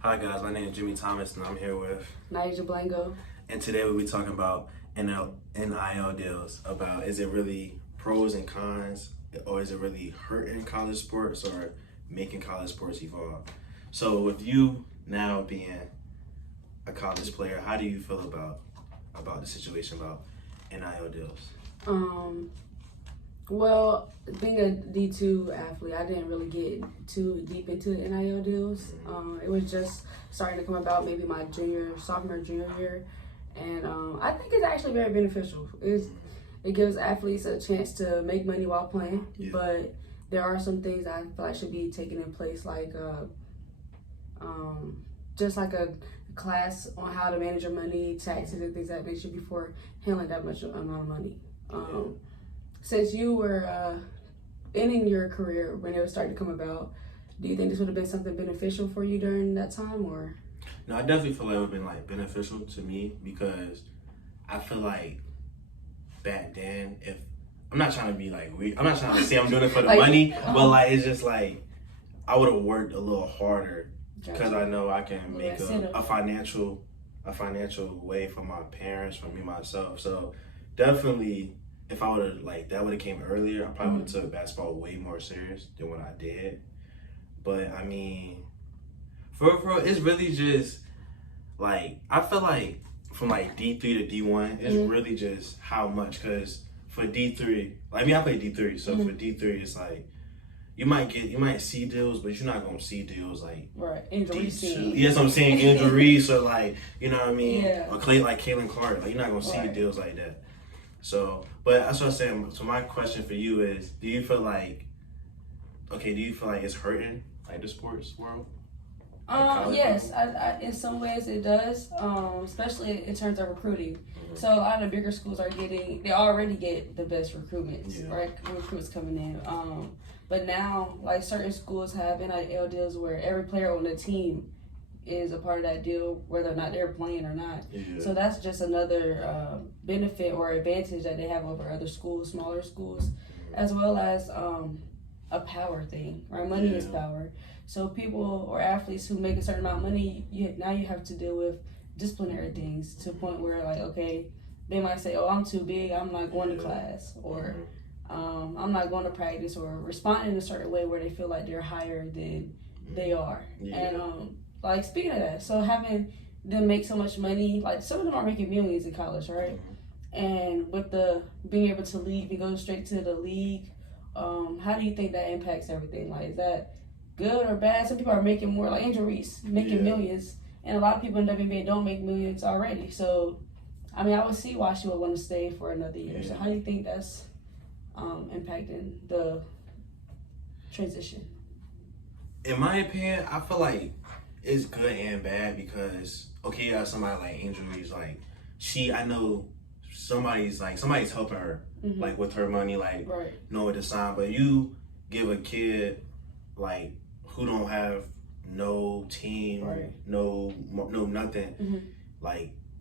Hi guys, my name is Jimmie Thomas and I'm here with NyAsia. and today we'll be talking about NIL deals, about is it really pros and cons, or is it really hurting college sports or making college sports evolve? So with you now being a college player, how do you feel about the situation about NIL deals? Well, being a D2 athlete, I didn't really get too deep into the NIL deals. It was just starting to come about maybe my sophomore, junior year. And I think it's actually very beneficial. It gives athletes a chance to make money while playing, but there are some things I feel like should be taken in place, like just like a class on how to manage your money, taxes, and things like that nature before handling that much amount of money. Since you were ending your career when it was starting to come about, do you think this would have been something beneficial for you during that time, or? No, I definitely feel like it would have been beneficial to me, because I feel like back then, if I'm not trying to be weird, I'm not trying to say I'm doing it for the money, but it's just I would have worked a little harder, because I know I can make a financial way for my parents, for me myself. So definitely, if I would have that would have came earlier, I probably would have took basketball way more serious than what I did. But I mean, for it's really just I feel like from D3 to D1, it's really just how much. Because for D3, I play D3, so for D3, it's you might see deals, but you're not gonna see deals D2. Yes, I'm saying Angel Reese, or you know what I mean, yeah. or Caitlin Clark. You're not gonna see deals like that. So, but that's what I'm saying. So my question for you is, do you feel like it's hurting the sports world? Yes, I, in some ways it does, especially in terms of recruiting. So a lot of the bigger schools they already get the best recruitments, right? Recruits coming in. But now, certain schools have NIL deals where every player on the team is a part of that deal, whether or not they're playing or not. So that's just another benefit or advantage that they have over other schools, smaller schools, as well as a power thing, right? Money is power. So people or athletes who make a certain amount of money, now you have to deal with disciplinary things, to the point where okay, they might say, oh, I'm too big, I'm not going to class, or I'm not going to practice, or respond in a certain way where they feel like they're higher than they are. And speaking of that, so having them make so much money, some of them are making millions in college, right? And with the being able to leave and go straight to the league, how do you think that impacts everything? Is that good or bad? Some people are making more, like Angel Reese, making millions, and a lot of people in WNBA don't make millions already. So, I would see why she would want to stay for another year. So how do you think that's impacting the transition? In my opinion, I feel like it's good and bad, because you have somebody like Angel Reese, I know somebody's helping her with her money, know where to sign. But you give a kid who don't have no team, no nothing,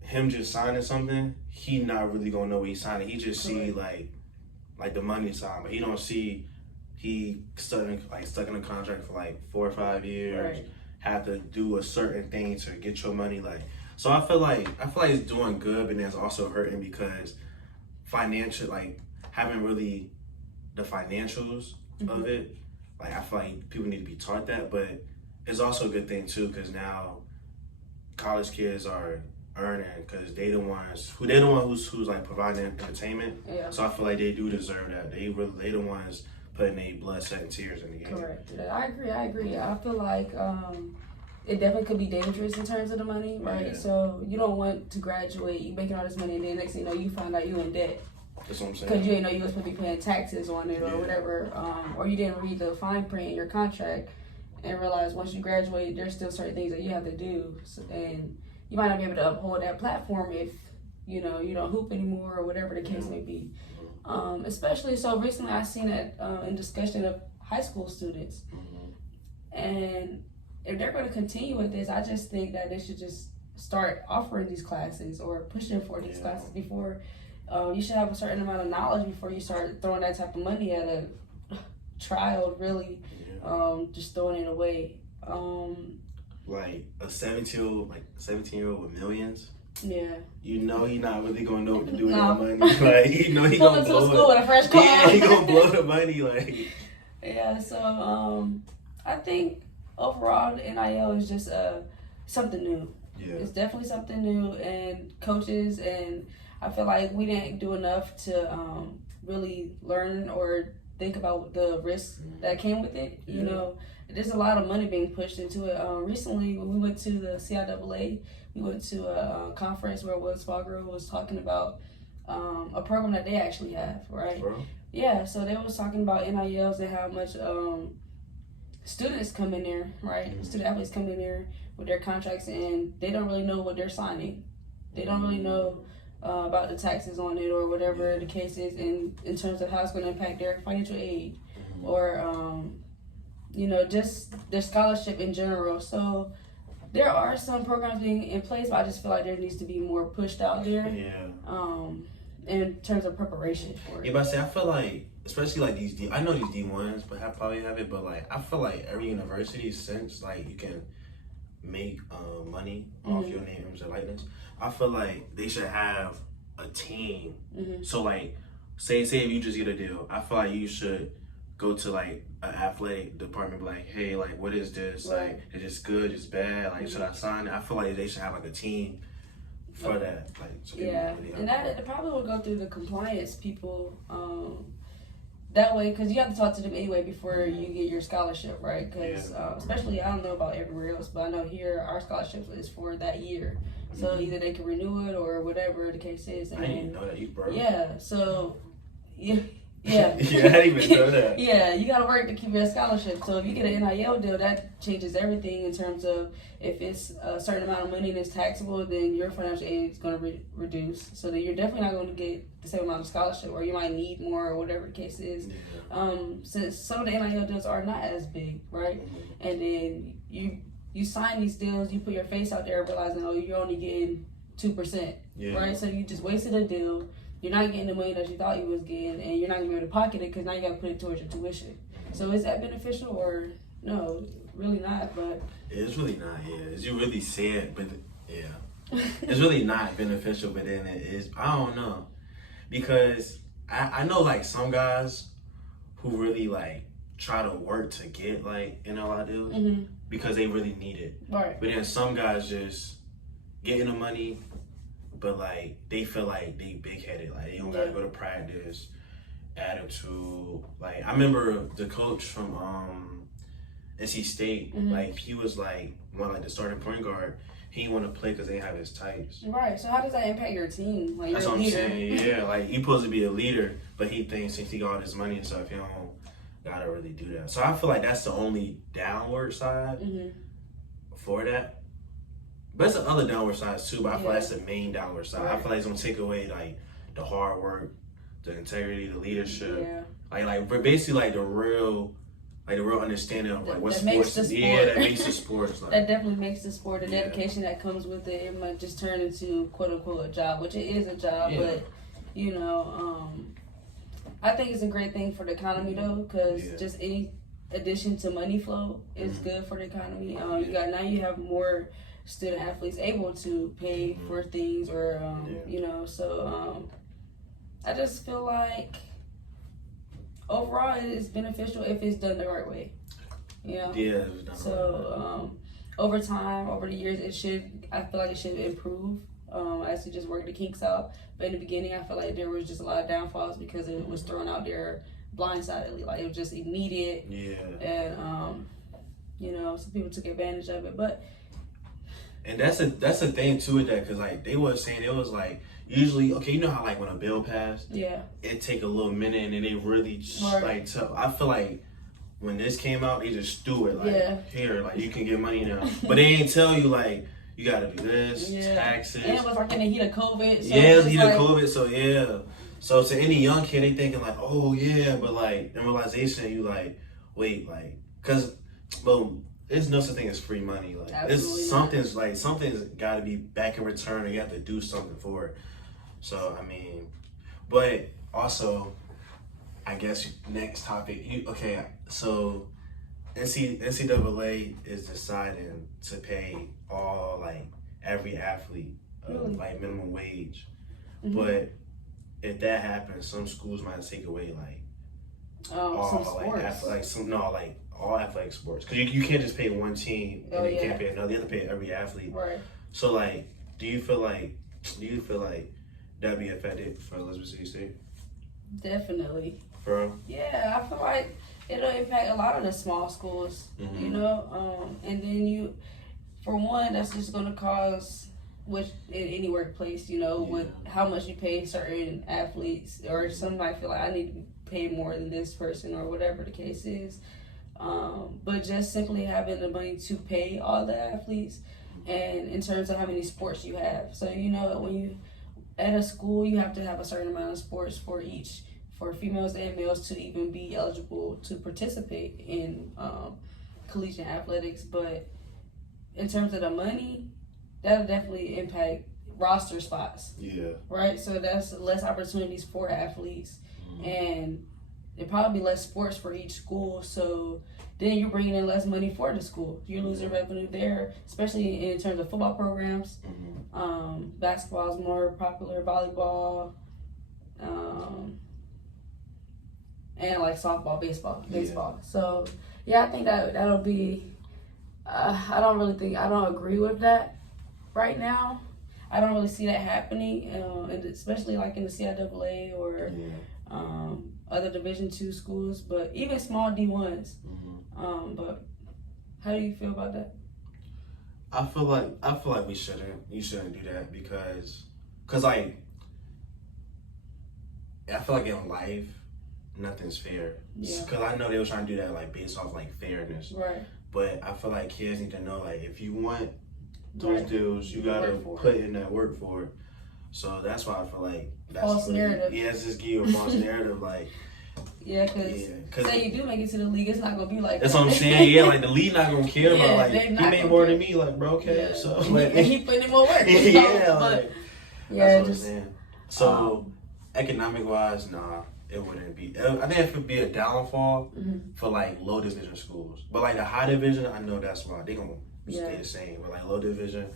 him just signing something, he not really gonna know what he's signing. He just see the money sign, but he don't see he stuck in a contract for 4 or 5 years, have to do a certain thing to get your money. So I feel like it's doing good, but then it's also hurting, because financial, having really the financials of it, I feel like people need to be taught that. But it's also a good thing too, because now college kids are earning, because they the ones who's providing entertainment. So I feel like they do deserve that. They the ones putting their blood, sweat, and tears in the game. Correct. I agree. I feel like it definitely could be dangerous in terms of the money, right? So you don't want to graduate, you making all this money, and then next thing you know, you find out you in debt. That's what I'm saying. Because you didn't know you was supposed to be paying taxes on it, or whatever, or you didn't read the fine print in your contract and realize once you graduate, there's still certain things that you have to do, and you might not be able to uphold that platform if you don't hoop anymore, or whatever the case may be. Especially so recently, I seen it in discussion of high school students, and if they're going to continue with this, I just think that they should just start offering these classes or pushing for these classes before. You should have a certain amount of knowledge before you start throwing that type of money at a child, really, just throwing it away. like a 17-year-old with millions. Yeah. You know he not really gonna know what to do with that money. Like you know he gonna blow school with a fresh car. Yeah, he gonna blow the money. Like yeah. So I think overall the NIL is just something new. Yeah. It's definitely something new, and coaches and I feel like we didn't do enough to really learn or think about the risks that came with it. You know, there's a lot of money being pushed into it. Recently, when we went to the CIAA, we went to a conference where Wells Fargo was talking about a program that they actually have, right? Bro. Yeah, so they was talking about NILs and how much students come in there, right? Student athletes come in there with their contracts, and they don't really know what they're signing. They don't really know about the taxes on it or whatever the case is in terms of how it's going to impact their financial aid or, you know, just their scholarship in general. So there are some programs being in place, but I just feel like there needs to be more pushed out there. Yeah. In terms of preparation for it. Yeah, but I feel like, especially like these I know these D1s, but probably have it, but like I feel like every university, since like you can make money off your name, image, and likeness, I feel like they should have a team. So like, say if you just get a deal, I feel like you should go to like an athletic department, be like, hey, like what is this? Right. Like, is this good? Is it bad? Like, should I sign it? I feel like they should have like a team for that. Like, so and that probably will go through the compliance people. That way, because you have to talk to them anyway before you get your scholarship, right? Because especially, I don't know about everywhere else, but I know here our scholarship is for that year. So either they can renew it or whatever the case is. And I didn't even know that, you bro. Yeah, so yeah. Yeah, I didn't even know that. Yeah, you gotta work to keep your scholarship. So if you get an NIL deal, that changes everything in terms of if it's a certain amount of money and it's taxable, then your financial aid is gonna reduce. So then you're definitely not going to get the same amount of scholarship, or you might need more, or whatever the case is. Since some of the NIL deals are not as big, right? And then you sign these deals, you put your face out there, realizing you're only getting 2%, right? So you just wasted a deal. You're not getting the money that you thought you was getting, and you're not gonna be able to pocket it because now you gotta put it towards your tuition. So is that beneficial or no? Really not. But it's really not. Yeah, as you really say it, but it's really not beneficial. But then it is. I don't know, because I know like some guys who really like try to work to get like NIL deals because they really need it. Right. But then some guys just getting the money. But like they feel like they big headed, like they don't gotta go to practice, attitude. Like I remember the coach from NC State, like he was like one like the starting point guard. He didn't want to play because they have his types. Right. So how does that impact your team? Like that's what I'm saying. Yeah, like he's supposed to be a leader, but he thinks since he got all this money and stuff, he don't gotta really do that. So I feel like that's the only downward side for that. But it's the other downward sides too, but I feel like that's the main downward side. Right. I feel like it's gonna take away like the hard work, the integrity, the leadership. Like basically like the real understanding of like what sports is. Yeah, that makes the sports like, that definitely makes the sport. The dedication that comes with it, it might just turn into quote unquote a job, which it is a job, but you know, I think it's a great thing for the economy though, because just any addition to money flow is good for the economy. You have more student athletes able to pay for things or you know, so I just feel like overall it is beneficial if it's done the right way, you know. So over time, over the years, I feel like it should improve as you just work the kinks out. But in the beginning I feel like there was just a lot of downfalls because it was thrown out there blindsidedly, like it was just immediate and you know, some people took advantage of it. But and that's the thing too with that, because like they were saying it was like usually you know how like when a bill passed, it take a little minute and then they really like I feel like when this came out they just threw it like here, like you can get money now, but they ain't tell you like you gotta do this, taxes. And it was like in the heat of COVID. So it was heat of COVID, so to any young kid they thinking like, oh yeah, but like in realization you like, wait, like, cause there's no such thing as free money. Like something's got to be back in return, or you have to do something for it. So I mean, but also, I guess next topic. So NCAA is deciding to pay all like every athlete like minimum wage, but if that happens, some schools might take away like all all athletic sports because you can't just pay one team and you can't pay another. You have to pay every athlete. Right. So like, do you feel like that'd be effective for Elizabeth City State? Definitely. For real? Yeah, I feel like it'll impact a lot of the small schools. You know, and then for one, that's just gonna cause, which in any workplace, you know, with how much you pay certain athletes, or some might feel like I need to pay more than this person, or whatever the case is. But just simply having the money to pay all the athletes, and in terms of how many sports you have. So, you know, when you at a school, you have to have a certain amount of sports for females and males to even be eligible to participate in collegiate athletics. But in terms of the money, that'll definitely impact roster spots. Yeah. Right? So that's less opportunities for athletes. And there'll probably be less sports for each school. So then you're bringing in less money for the school. You're losing revenue there, especially in terms of football programs. Basketball is more popular, volleyball, and like softball, baseball. So yeah, I think that'll be. I don't agree with that right now. I don't really see that happening, and especially like in the CIAA or other Division II schools, but even small D1s. But how do you feel about that? I feel like you shouldn't do that because like I feel like in life nothing's fair. Because I know they were trying to do that like based off like fairness. Right. But I feel like kids need to know like if you want those deals, you gotta put in that work for it. So that's why I feel like that's false narrative. Yeah, it's just give you a false narrative like. Yeah, because say you do make it to the league, it's not gonna be like that's what I'm saying. Yeah, like the league not gonna care, but like he made more than me, like bro, okay. Yeah. So like, and he putting in more work. Yeah, but like, that's what I'm saying. So economic wise, nah, it wouldn't be. I think it would be a downfall for like low division schools, but like the high division, I know that's why they gonna stay the same. But like low division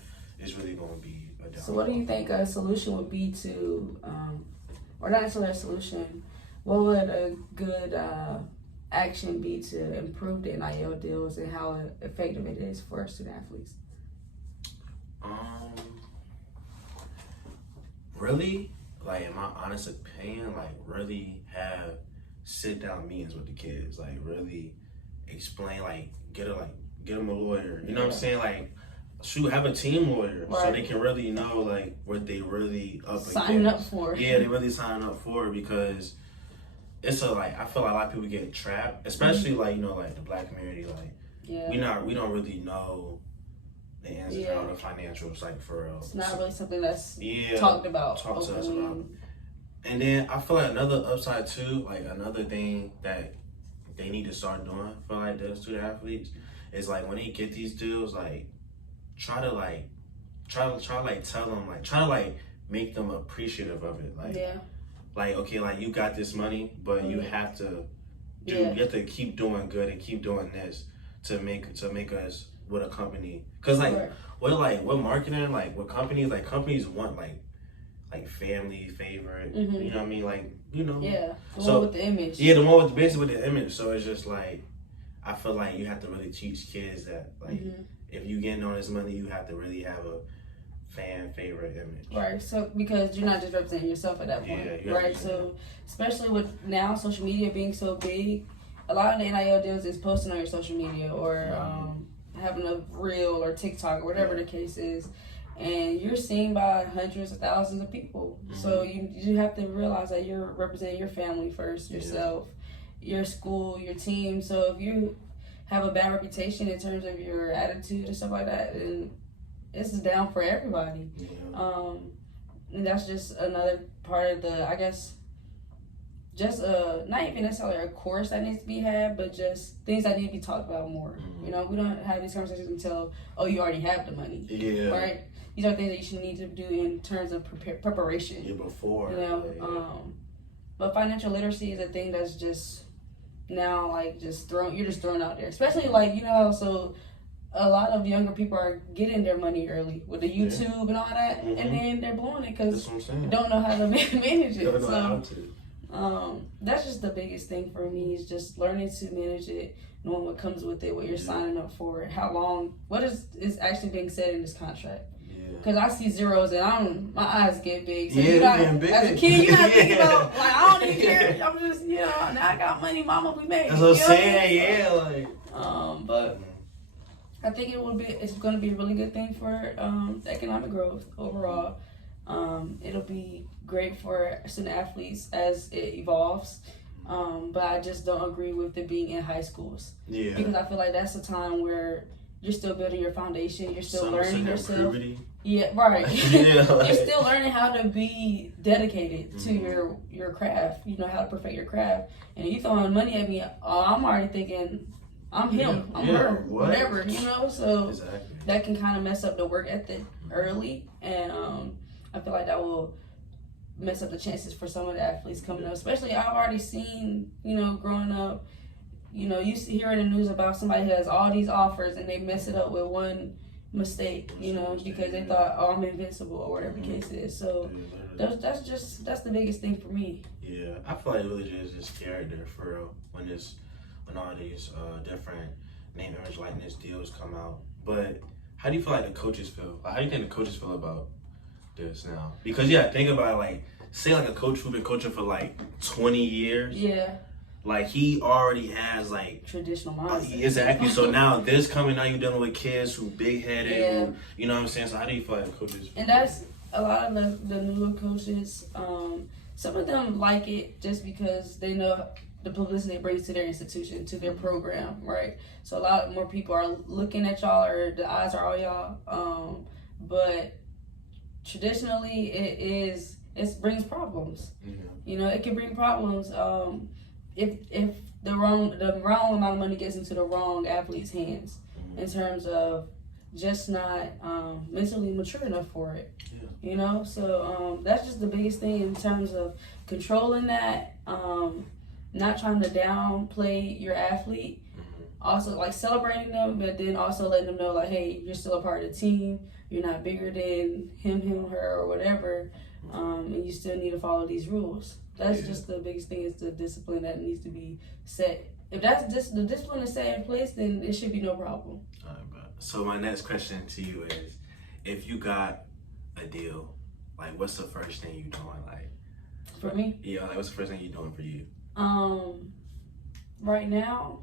is really gonna be a downfall. So what do you think a solution would be to, or not necessarily a solution? What would a good action be to improve the NIL deals and how effective it is for student athletes? Really, like in my honest opinion, like really have sit down meetings with the kids, like really explain, like get them a lawyer. You know what I'm saying? Like have a team lawyer so they can really know like what they really signing up for. Yeah, they really signing up for because. It's I feel like a lot of people get trapped, especially like, you know, like the Black community, like we don't really know the ins and outs of financials, like for real. It's not really something that's talked about. Talk to us about. And then I feel like another upside too, like another thing that they need to start doing for like the student athletes is like when they get these deals, like try to tell them like try to make them appreciative of it, like. Like, okay, like you got this money, but you have to you have to keep doing good and keep doing this to make us with a company. Cause what marketing, like what companies want like family favorite, you know what I mean? Like, you know. Yeah. The one with the image. Yeah, the one with the image. So it's just like I feel like you have to really teach kids that like if you getting all this money, you have to really have a fan favorite image. Right, so because you're not just representing yourself at that point, right? So especially with now social media being so big, a lot of the NIL deals is posting on your social media or having a reel or TikTok or whatever the case is, and you're seen by hundreds of thousands of people. So you have to realize that you're representing your family first, yourself, your school, your team. So if you have a bad reputation in terms of your attitude and stuff like that, then it's down for everybody. And that's just another part of the, I guess, just not even necessarily a course that needs to be had, but just things that need to be talked about more. You know, we don't have these conversations until, you already have the money. Right? These are things that you should need to do in terms of preparation. Before. You know, but financial literacy is a thing that's just now like you're just thrown out there, especially like you know so a lot of younger people are getting their money early with the YouTube and all that, and then they're blowing it because they don't know how to manage it. So that's just the biggest thing for me is just learning to manage it, knowing what comes with it, what you're signing up for, how long, what is actually being said in this contract. Because I see zeros and my eyes get big. So as a kid, you're not thinking about, like, I don't even care. I'm just, you know, now I got money, mama, we made it. That's what I'm saying, But I think it's going to be a really good thing for economic growth overall. It'll be great for student athletes as it evolves. But I just don't agree with it being in high schools. Yeah. Because I feel like that's a time where you're still building your foundation. You're still learning yourself. Yeah, right. You're still learning how to be dedicated to your craft. You know how to perfect your craft. And you throwing money at me, I'm already thinking, I'm him, I'm her, whatever, you know? So that can kind of mess up the work ethic early. And I feel like that will mess up the chances for some of the athletes coming up. Especially, I've already seen, you know, growing up, you know, you hear in the news about somebody who has all these offers and they mess it up with one mistake, you know, because they thought, oh, I'm invincible or whatever the case is. So that's the biggest thing for me. Yeah, I feel like really just character for real when all these different name, image, likeness deals come out. But how do you feel like the coaches feel? Like, how do you think the coaches feel about this now? Because think about it, like, say like a coach who's been coaching for like 20 years. Yeah. Like, he already has like traditional mindset. Exactly. So now this coming, now you're dealing with kids who big headed, who, you know what I'm saying? So how do you feel like the coaches feel? And that's a lot of the newer coaches. Some of them like it just because they know the publicity it brings to their institution, to their program, right? So a lot more people are looking at y'all, or the eyes are on y'all. But traditionally, it brings problems. Mm-hmm. You know, it can bring problems if the wrong amount of money gets into the wrong athlete's hands, in terms of just not mentally mature enough for it. Yeah. You know, so that's just the biggest thing in terms of controlling that. Not trying to downplay your athlete, also like celebrating them, but then also letting them know like, hey, you're still a part of the team. You're not bigger than him, her, or whatever, and you still need to follow these rules. That's just the biggest thing, is the discipline that needs to be set. If the discipline is set in place, then it should be no problem. All right, so my next question to you is, if you got a deal, like, what's the first thing you doing? Like, for me? Yeah, like, what's the first thing you doing for you? Right now,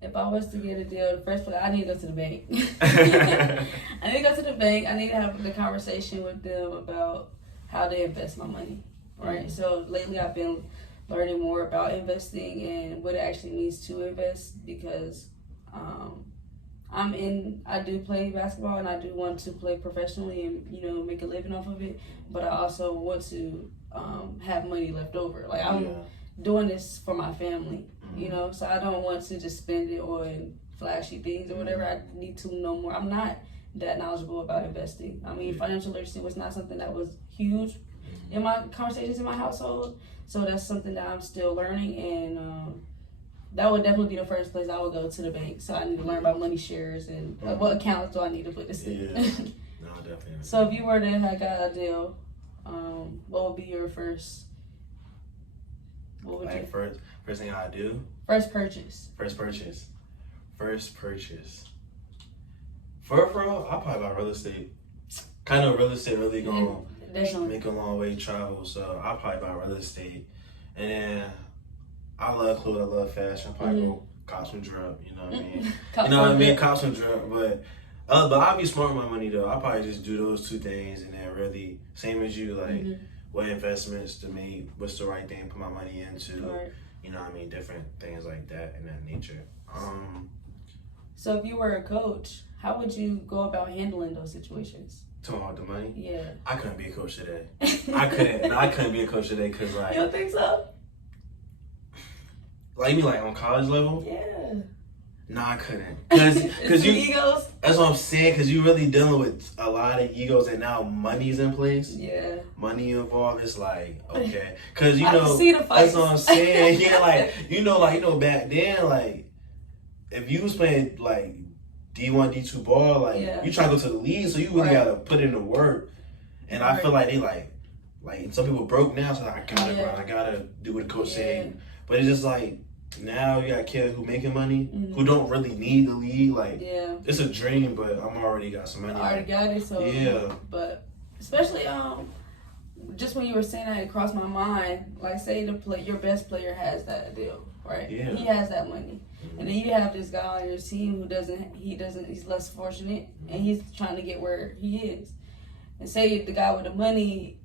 if I was to get a deal, the first place, I need to go to the bank. I need to go to the bank. I need to have the conversation with them about how to invest my money, right? Mm-hmm. So lately I've been learning more about investing and what it actually means to invest, because I do play basketball and I do want to play professionally and, you know, make a living off of it, but I also want to have money left over. Like, I'm doing this for my family, you know, so I don't want to just spend it on flashy things or whatever. I need to know more. I'm not that knowledgeable about investing. I mean, financial literacy was not something that was huge in my conversations in my household, so that's something that I'm still learning, and that would definitely be the first place I would go, to the bank. So I need to learn about money shares and what accounts do I need to put this in. No, definitely. So if you were to have got a deal, what would be your first? What would you? First thing I do? First purchase. For real, I'll probably buy real estate. Kind of real estate really gonna make a long way travel, so I'll probably buy real estate. And then I love clothes, I love fashion. I'll probably go cop some drip, you know what I mean? Cop some drip, but I'll be smart with my money though. I'll probably just do those two things, and then really, same as you, like, what investments to make, what's the right thing to put my money into, you know what I mean, different things like that in that nature. So if you were a coach, how would you go about handling those situations? Talking about the money? Yeah. I couldn't be a coach today. I couldn't be a coach today, because, like... You don't think so? Like, you mean like on college level? Yeah. No, I couldn't. Cause you egos. That's what I'm saying. Cause you really dealing with a lot of egos, and now money's in place. Yeah. Money involved. It's like okay. Cause I can see the fights. that's what I'm saying. Yeah, like back then, like if you was playing like D1, D2 ball, like you try to go to the league, so you really gotta put in the work. And I feel like they like some people broke now, so I gotta do what the coach said. But it's just like now you got kids who making money who don't really need the league. Like it's a dream, but I'm already got some money. I already got it, so But especially just when you were saying that, it crossed my mind. Like say your best player has that deal, right? Yeah. He has that money. And then you have this guy on your team who he's less fortunate and he's trying to get where he is. And say the guy with the money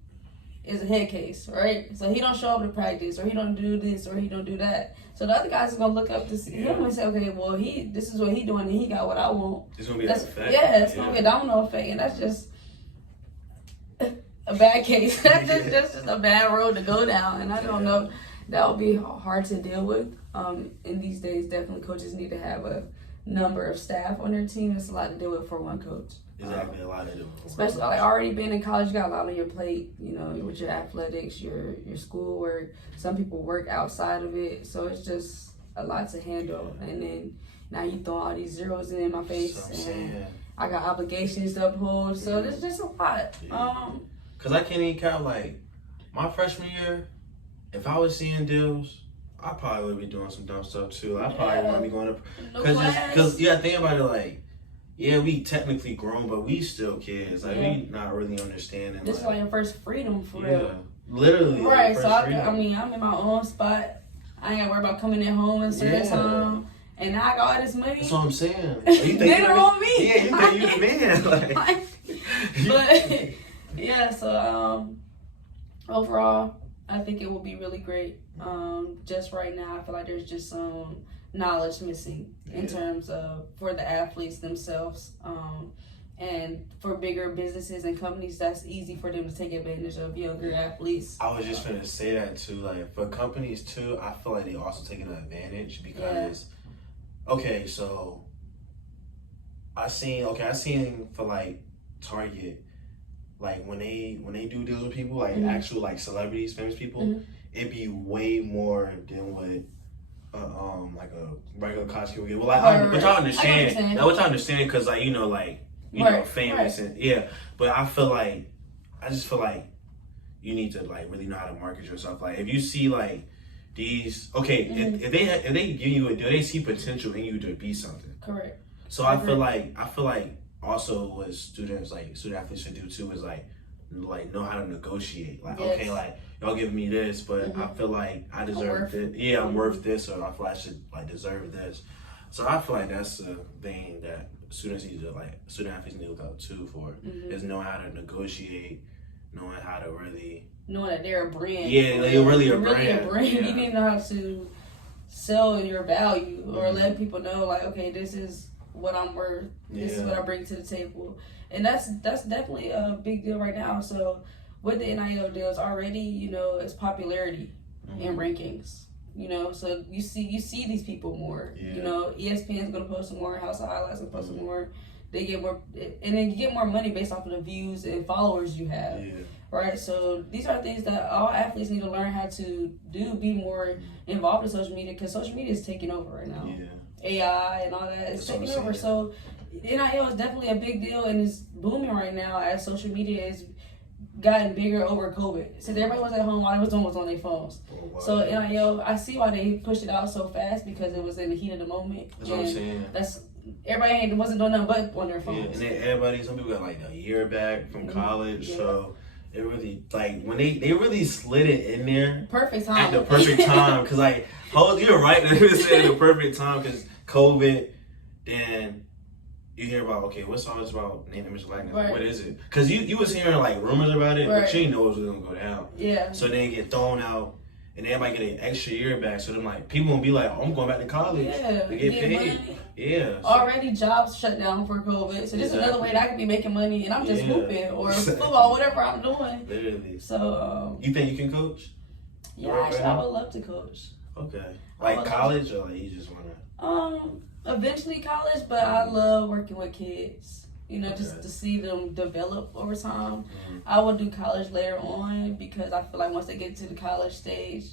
is a head case, right? So he don't show up to practice, or he don't do this, or he don't do that. So the other guys are gonna look up to see him and say, okay, well this is what he doing, and he got what I want. It's gonna be that effect. Yeah, it's gonna be a domino effect, and that's just a bad case. That's just a bad road to go down, and I don't know. That would be hard to deal with. In these days, definitely coaches need to have a number of staff on their team. It's a lot to deal with for one coach. Exactly, a lot to do. Especially like already being in college, you got a lot on your plate. You know, with your athletics, your schoolwork. Some people work outside of it, so it's just a lot to handle. And then now you throw all these zeros in my face, and I got obligations to uphold. So there's just a lot. Cause I can't even count like my freshman year. If I was seeing deals, I probably would be doing some dumb stuff too. I probably want to be going to, cause think about it like, we technically grown, but we still kids. Like we not really understanding. This is like your first freedom for real. Literally. Right. So I'm in my own spot. I ain't gotta worry about coming at home in a certain time. And now I got all this money. That's what I'm saying. You think on me? Yeah, you think you the man. Like. But so overall, I think it will be really great. Just right now, I feel like there's just some knowledge missing in terms of for the athletes themselves. And for bigger businesses and companies, that's easy for them to take advantage of younger athletes. I was just gonna say that too. Like for companies too, I feel like they also taking an advantage because, so I seen for like Target, like when they do deals with people, like actual like celebrities, famous people, it'd be way more than what like a regular college kid would get. Well, like which I understand. Which I understand because like you know famous and but I just feel like you need to like really know how to market yourself. Like if you see like these if they give you a deal, they see potential in you to be something. Correct. So I feel like also what student athletes should do too is like know how to negotiate. Like okay, like y'all give me this, but I feel like I deserve this. Yeah, I'm worth this, or I feel like I should like deserve this. So I feel like that's the thing that student athletes need to look out too for is knowing how to negotiate, knowing how to really knowing that they're a brand. Yeah, they're really a brand. Yeah. You need to know how to sell your value or let people know like, okay, this is what I'm worth. This is what I bring to the table. And that's definitely a big deal right now. So with the NIL deals already, it's popularity in rankings. So you see these people more. ESPN's gonna post some more, House of Highlights gonna post some more. They get more, and then you get more money based off of the views and followers you have. Right, so these are things that all athletes need to learn how to do. Be more involved in social media because social media is taking over right now. AI and all that is taking over. So NIL is definitely a big deal and it's booming right now as social media has gotten bigger over COVID. Since everybody was at home, all they was doing was on their phones. So NIL, I see why they pushed it out so fast because it was in the heat of the moment. That's what I'm saying. Everybody wasn't doing nothing but on their phones. And then some people got like a year back from college, so it really like when they really slid it in there. Perfect time. At the perfect time, because like you're right. They said the perfect time because COVID. Then you hear about what's all this about name, image, likeness? Right. What is it? Because you was hearing like rumors about it, but you didn't know it was gonna go down. Yeah. So then it get thrown out. And everybody get an extra year back, so then like people gonna be like, I'm going back to college to get paid. Money. Yeah. So. Already jobs shut down for COVID, so this is another way that I can be making money, and I'm just hooping or football, whatever I'm doing. Literally. So. You think you can coach? Yeah, actually, I would love to coach. Okay. Like college, or like you just wanna? Eventually college, but I love working with kids. You know, just to see them develop over time. I will do college later on because I feel like once they get to the college stage,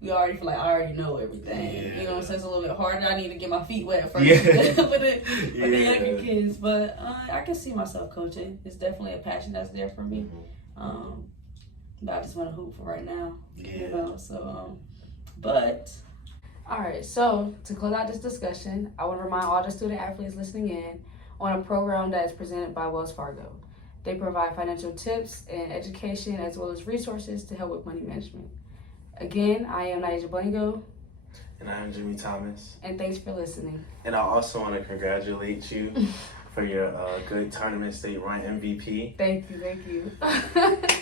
we already feel like I already know everything. Yeah. You know, so it's a little bit harder. I need to get my feet wet first for the younger kids. But I can see myself coaching. It's definitely a passion that's there for me. But I just want to hoop for right now. You know, so but. All right, so to close out this discussion, I want to remind all the student athletes listening in on a program that is presented by Wells Fargo. They provide financial tips and education as well as resources to help with money management. Again, I am NyAsia Blango. And I'm Jimmie Thomas. And thanks for listening. And I also want to congratulate you for your good tournament state run MVP. Thank you.